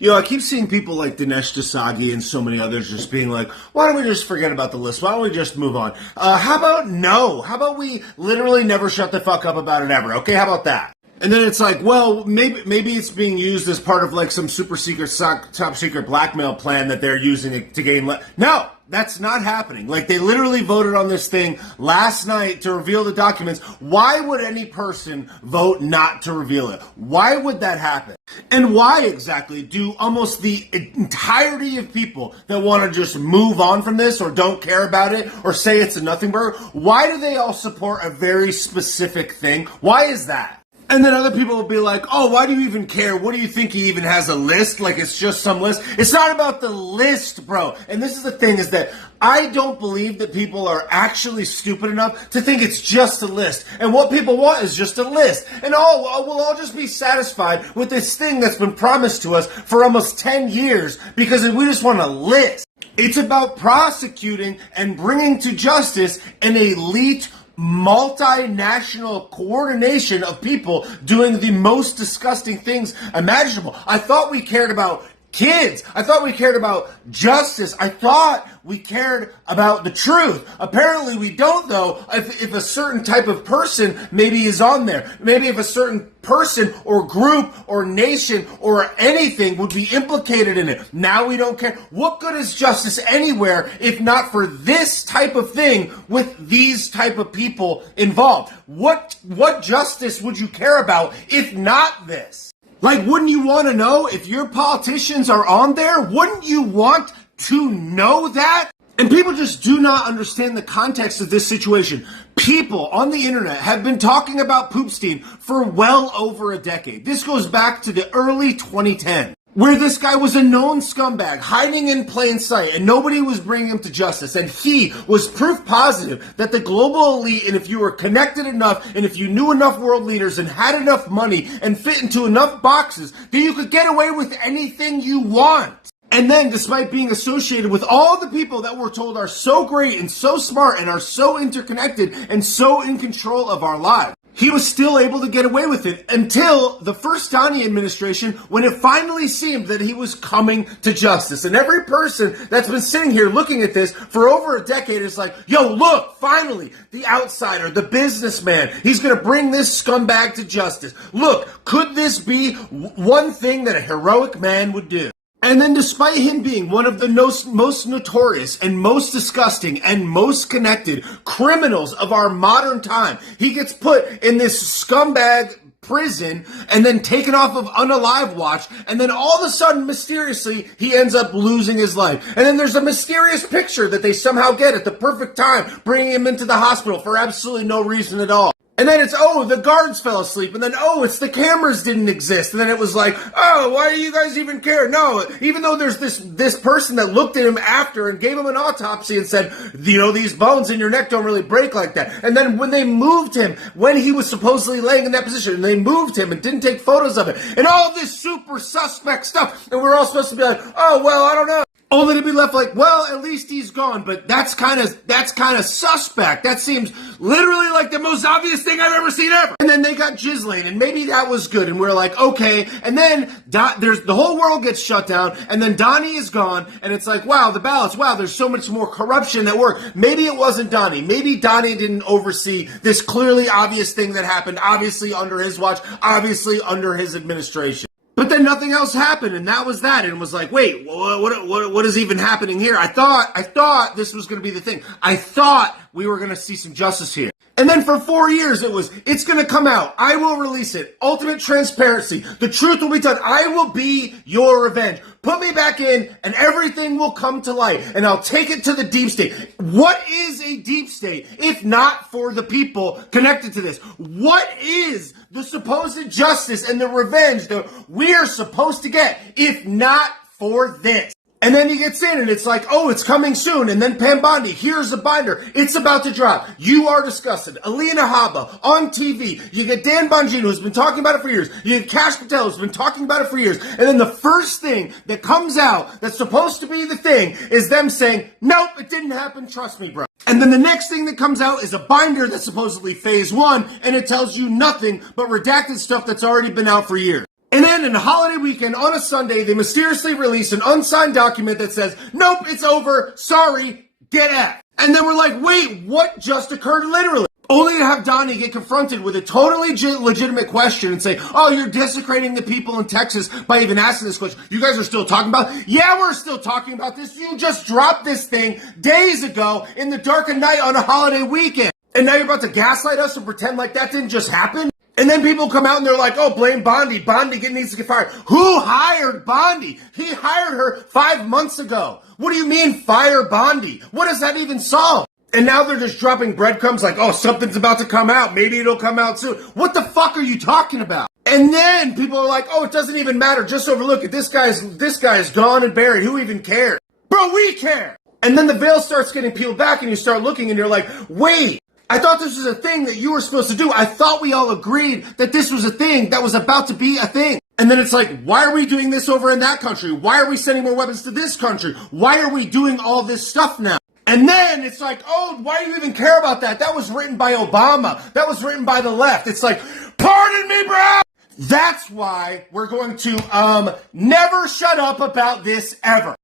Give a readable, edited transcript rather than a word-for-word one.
I keep seeing people like Dinesh Dasagi and so many others just being like, why don't we just forget about the list? Why don't we just move on? How about no? How about we literally never shut the fuck up about it ever? Okay, how about that? And then it's like, well, maybe it's being used as part of like some super secret, top secret blackmail plan that they're using it to gain. No, that's not happening. Like, they literally voted on this thing last night to reveal the documents. Why would any person vote not to reveal it? Why would that happen? And why exactly do almost the entirety of people that want to just move on from this or don't care about it or say it's a nothing burger, why do they all support a very specific thing? Why is that? And then other people will be like, oh, why do you even care? What do you think he even has a list? Like, it's just some list. It's not about the list, bro. And this is the thing, is that I don't believe that people are actually stupid enough to think it's just a list. And what people want is just a list. And we'll all just be satisfied with this thing that's been promised to us for almost 10 years because we just want a list. It's about prosecuting and bringing to justice an elite multinational coordination of people doing the most disgusting things imaginable. I thought we cared about kids. I thought we cared about justice. I thought we cared about the truth. Apparently we don't, though, if a certain type of person maybe is on there. Maybe if a certain person or group or nation or anything would be implicated in it. Now we don't care. What good is justice anywhere if not for this type of thing with these type of people involved? What justice would you care about if not this? Like, wouldn't you want to know if your politicians are on there? Wouldn't you want to know that? And people just do not understand the context of this situation. People on the internet have been talking about Poopstein for well over a decade. This goes back to the early 2010s. Where this guy was a known scumbag, hiding in plain sight, and nobody was bringing him to justice. And he was proof positive that the global elite, and if you were connected enough, and if you knew enough world leaders, and had enough money, and fit into enough boxes, that you could get away with anything you want. And then, despite being associated with all the people that we're told are so great, and so smart, and are so interconnected, and so in control of our lives, he was still able to get away with it until the first Donnie administration, when it finally seemed that he was coming to justice. And every person that's been sitting here looking at this for over a decade is like, yo, look, finally, the outsider, the businessman, he's going to bring this scumbag to justice. Look, could this be one thing that a heroic man would do? And then despite him being one of the most notorious and most disgusting and most connected criminals of our modern time, he gets put in this scumbag prison and then taken off of unalive watch, and then all of a sudden, mysteriously, he ends up losing his life. And then there's a mysterious picture that they somehow get at the perfect time, bringing him into the hospital for absolutely no reason at all. And then it's, oh, the guards fell asleep. And then, oh, it's the cameras didn't exist. And then it was like, oh, why do you guys even care? No, even though there's this person that looked at him after and gave him an autopsy and said, these bones in your neck don't really break like that. And then when they moved him, when he was supposedly laying in that position, and they moved him and didn't take photos of it, and all this super suspect stuff, and we're all supposed to be like, oh, well, I don't know. Only to be left like, well, at least he's gone, but that's kind of suspect. That seems literally like the most obvious thing I've ever seen ever. And then they got Ghislaine, and maybe that was good, and we're like, okay. And then the whole world gets shut down, and then Donnie is gone, and it's like, wow, the ballots, wow, there's so much more corruption at work. Maybe it wasn't Donnie. Maybe Donnie didn't oversee this clearly obvious thing that happened, obviously under his watch, obviously under his administration. But then nothing else happened, and that was that. And it was like, wait, what is even happening here? I thought this was going to be the thing. I thought we were going to see some justice here. And then for 4 years, it's going to come out. I will release it. Ultimate transparency. The truth will be done. I will be your revenge. Put me back in, and everything will come to light, and I'll take it to the deep state. What is a deep state if not for the people connected to this? What is the supposed justice and the revenge that we are supposed to get if not for this? And then he gets in, and it's like, oh, it's coming soon. And then Pam Bondi, here's the binder. It's about to drop. You are disgusted. Alina Habba on TV. You get Dan Bongino, who's been talking about it for years. You get Cash Patel, who's been talking about it for years. And then the first thing that comes out that's supposed to be the thing is them saying, nope, it didn't happen. Trust me, bro. And then the next thing that comes out is a binder that's supposedly phase one, and it tells you nothing but redacted stuff that's already been out for years. And then in a holiday weekend on a Sunday, they mysteriously release an unsigned document that says, nope, it's over, sorry, get F. And then we're like, wait, what just occurred literally? Only to have Donnie get confronted with a totally legitimate question and say, oh, you're desecrating the people in Texas by even asking this question. You guys are still talking about it? Yeah, we're still talking about this. You just dropped this thing days ago in the dark of night on a holiday weekend. And now you're about to gaslight us and pretend like that didn't just happen? And then people come out and they're like, oh, blame Bondi. Bondi needs to get fired. Who hired Bondi? He hired her 5 months ago. What do you mean fire Bondi? What does that even solve? And now they're just dropping breadcrumbs like, oh, something's about to come out. Maybe it'll come out soon. What the fuck are you talking about? And then people are like, oh, it doesn't even matter. Just overlook it. This guy's gone and buried. Who even cares? Bro, we care. And then the veil starts getting peeled back and you start looking and you're like, wait, I thought this was a thing that you were supposed to do. I thought we all agreed that this was a thing that was about to be a thing. And then it's like, why are we doing this over in that country? Why are we sending more weapons to this country? Why are we doing all this stuff now? And then it's like, oh, why do you even care about that? That was written by Obama. That was written by the left. It's like, pardon me, bro. That's why we're going to never shut up about this ever.